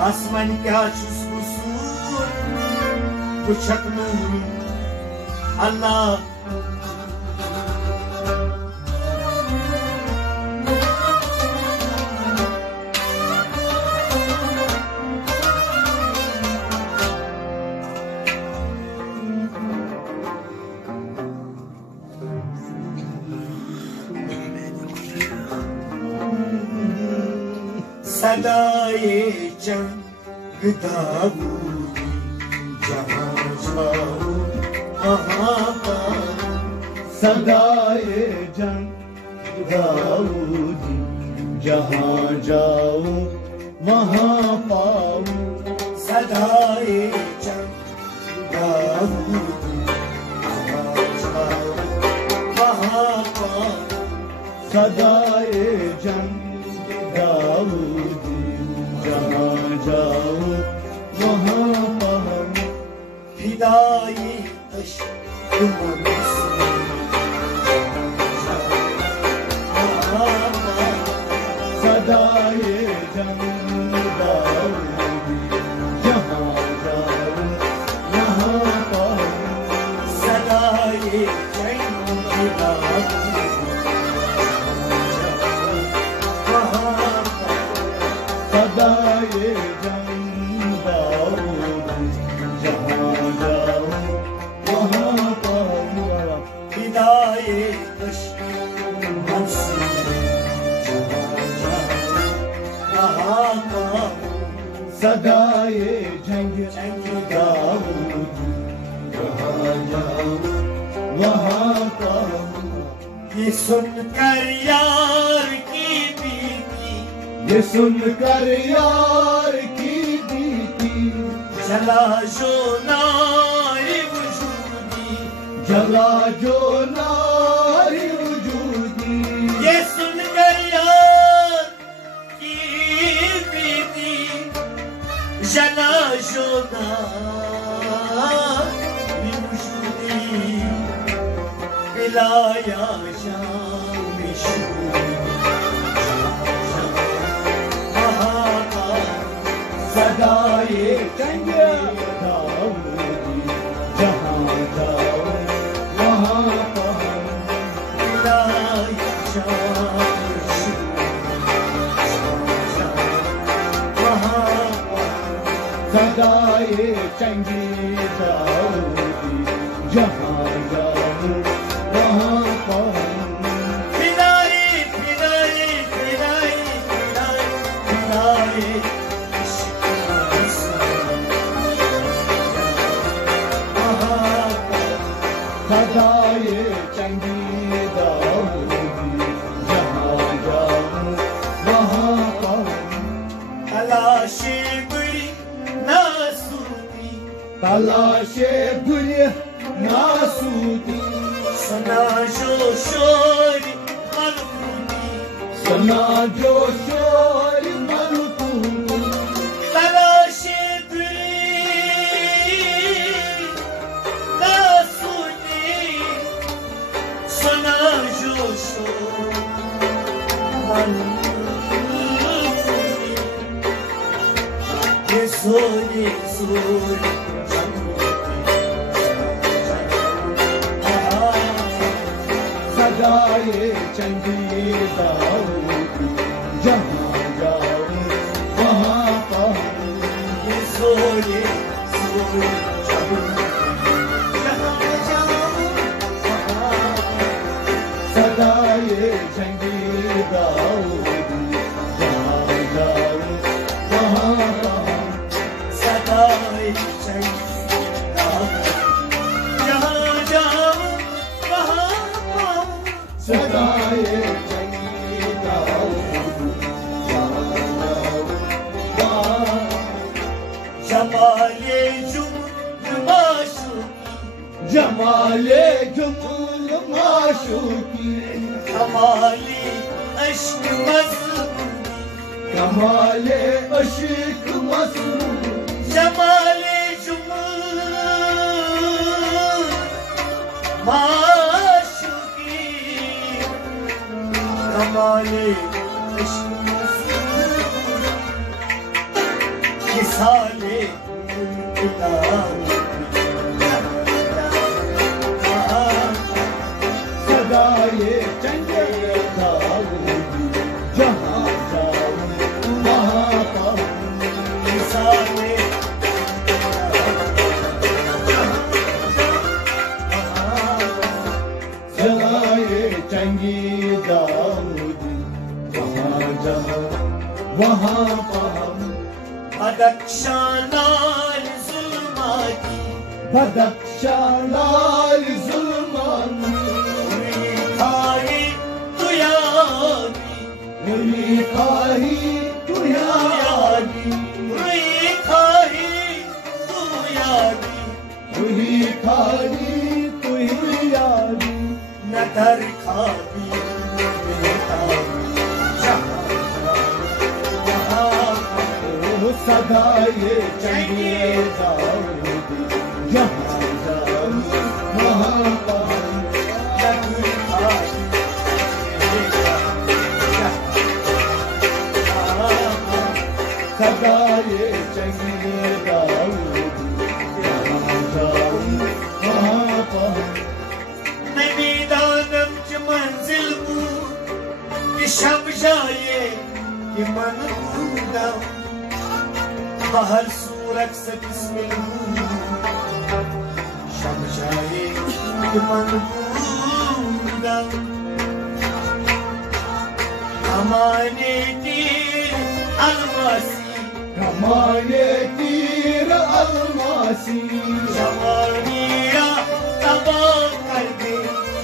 Asman kya çüz kusur Bıçak nur Allah सदाए जंग दाऊदी जहाँ जाऊं वहाँ पाऊं सदाए जंग दाऊदी जहाँ जाऊं वहाँ पाऊं सदाए जंग दाऊदी जहाँ जाऊं वहाँ पाऊं सदाए जंग दाऊदी जहाँ जाऊं वहाँ पाऊं फिदाई अश्क मंसूर वहाँ पाऊं सदाए जंग दाऊदी जहाँ जाऊं वहाँ पाऊं सदाए जंग दाऊदी सदाए जंग दाऊदी जहाँ जाऊं वहाँ पाऊं फिदाए अश्क मंसूर जहाँ जाऊं वहाँ पाऊं सदाए जंग दाऊदी जहाँ जाऊं वहाँ पाऊं ये सुनकर यार की बीती ये सुनकर यार की बीती जला जो नारी वजूदी जला जो नारी वजूदी ये सुनकर यार की बीती जला जो नारी वजूदी पिलाया शाम शूरी सदाए जंग दाऊदी जहाँ जाऊं वहाँ पाऊं पिलाया शाम वहाँ पाऊं सदाए जंग दाऊदी जहाँ जाऊं वहाँ पाऊं सदाए जंग दाऊदी जहाँ जाऊं वहाँ पाऊं तलाशे बुरी नासूती तलाशे बुरी नासूती सना जो शोर मलकूती सना जो शोर मलकूती तलाशे ये सोने सोने सदाए जंग दाऊदी जहाँ जाऊं वहाँ पाऊं ये सोने सोने सदाए जंग दाऊदी जहाँ जाऊं वहाँ पाऊं सदाए जंग दाऊदी जहाँ जाऊं वहाँ पाऊं सदाए जंग दाऊदी जहाँ जाऊं वहाँ जमाले जुम्ल माशूकी जमाले जुम्ल माशूकी कमाले अश्क मज़मूनी कमाले अश्क मज़मूनी जमाले जुम्ल माशूकी कमाले अश्क मज़मूनी मिसाले सदाए चंगे दाऊदी जहाँ जाऊं वहाँ पाऊं मिसाले सदाए चंगे दाऊदी जहाँ जाऊं वहाँ पाऊं बदख्शा लाल जुल्माती बदख्शा लाल जुल्मानी खाई तू यादी रुई खाही तू यादी रुई खाई तू यादी रुई खाही तू यादी नदर खादी सदाए चंगे दाऊदी जहाँ जाऊं वहाँ पाऊं सदाए चंगे दाऊदी जहाँ जाऊं वहाँ पाऊं नबी दानम च मंजिल बू कि शब जाए कि मन बूदा बाहर सूरत से किस्में शब जाए कि मन बूदा हमारे तीर अलमासी कमाने तीर अलमासी जवानिया तबाह कर दे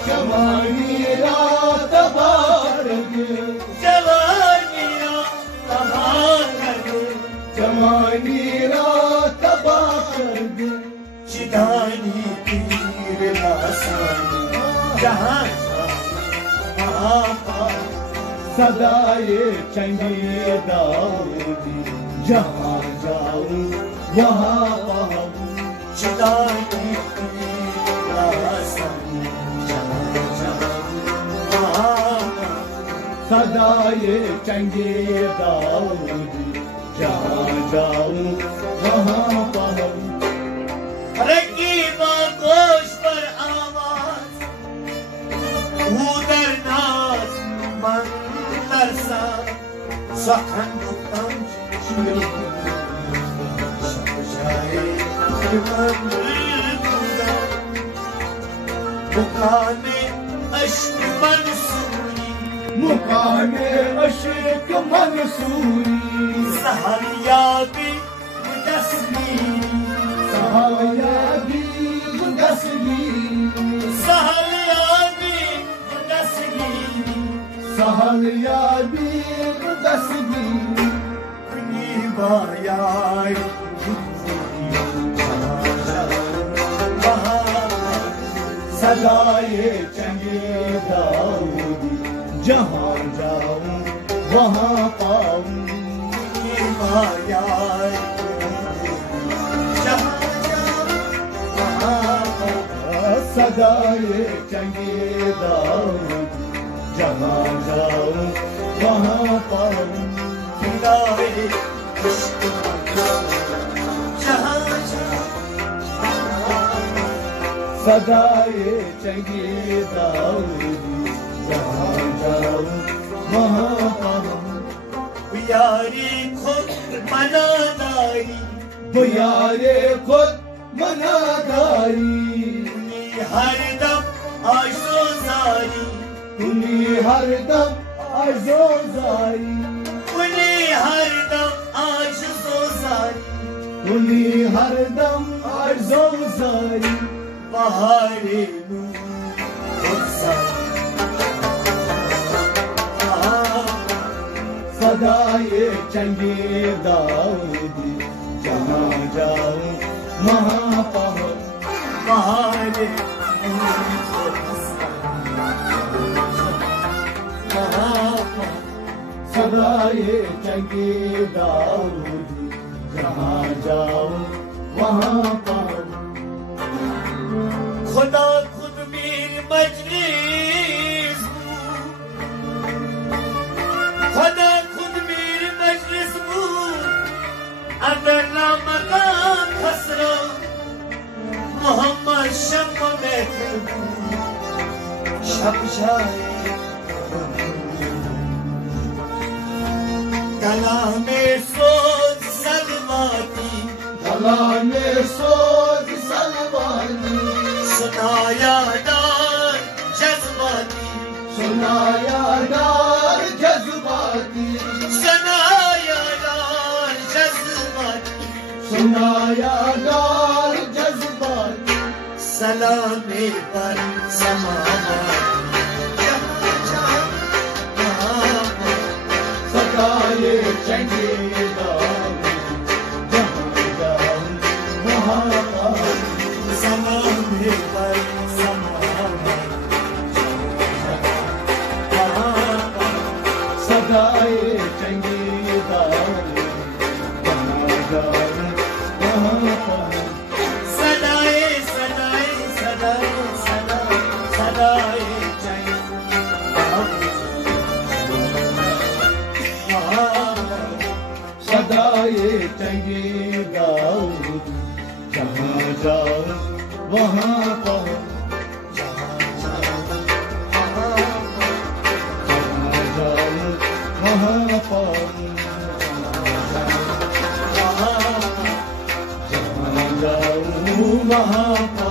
जवानीरा तबार जवानिया तबाह कर दे जवानीरा तबार चिदानी तीर लासानी जहाँ सदाए चंगे दाऊदी जहाँ जाऊं वहाँ पाऊं चिदानी तीर लासानी सदाए चंगे दाऊदी जहाँ जाऊं वहाँ पाऊं रकीबा गोश पर आवाज उदर नाज मंदर सा सखन दुखम शिवरी शबजाए मुकामे अश्क मंसूरी मुकामे अश्क मंसूरी सहलियाबी मुदस्मीरी सहलियाबी मुदस्मीरी सहलियाबी मुदस्मीरी सहलियाबी मुदस्मीरी कुनी बायाई सदाए चंगे दाऊदी जहाँ जाऊं वहाँ पाऊं कुनी बायाई सदाए चंगे दाऊदी जहाँ जाऊं वहाँ पाऊं फिदाए इश्क जहाँ सदाए चंगे दाऊदी जहाँ जाऊं वहाँ पाऊं यारी खुद मनादारी यारे खुद मनादारी हरदम आशोजारी तुम्ही हरदम आजोजारी हरदम आशोजारी तुम्ही हरदम आजोजारी बहारे सदाए चंगे दाऊदी जहाँ जाऊं वहाँ पाऊं बहारे सदाए चंगे दाऊदी जहाँ जाऊं वहाँ पाऊं खुदा खुद मेरी मजलिस खुदा खुद मेरी मजलिस अंदर ना छप जाए गला में सोच सलवाती गला में सोच सलवानी सुनाया डार जज्बाती सुनाया डार जज्बाती सुनाया डार जज्बाती सुनाया डार जज्बाती सलामे पर समावाती सदाए चंगे दाऊद जहाँ जाऊं वहाँ पाऊं सलामे पर समावाती सदाए चंगे दाऊद जहाँ जाऊं वहाँ पाऊं सदाए सदाए सदाए सदाए सदाए चंगे सदाए चंगे दाऊद जहाँ जाऊं वहाँ पाऊं जहाँ जाऊं वहाँ पाऊं जहाँ जाऊं वहाँ पाऊं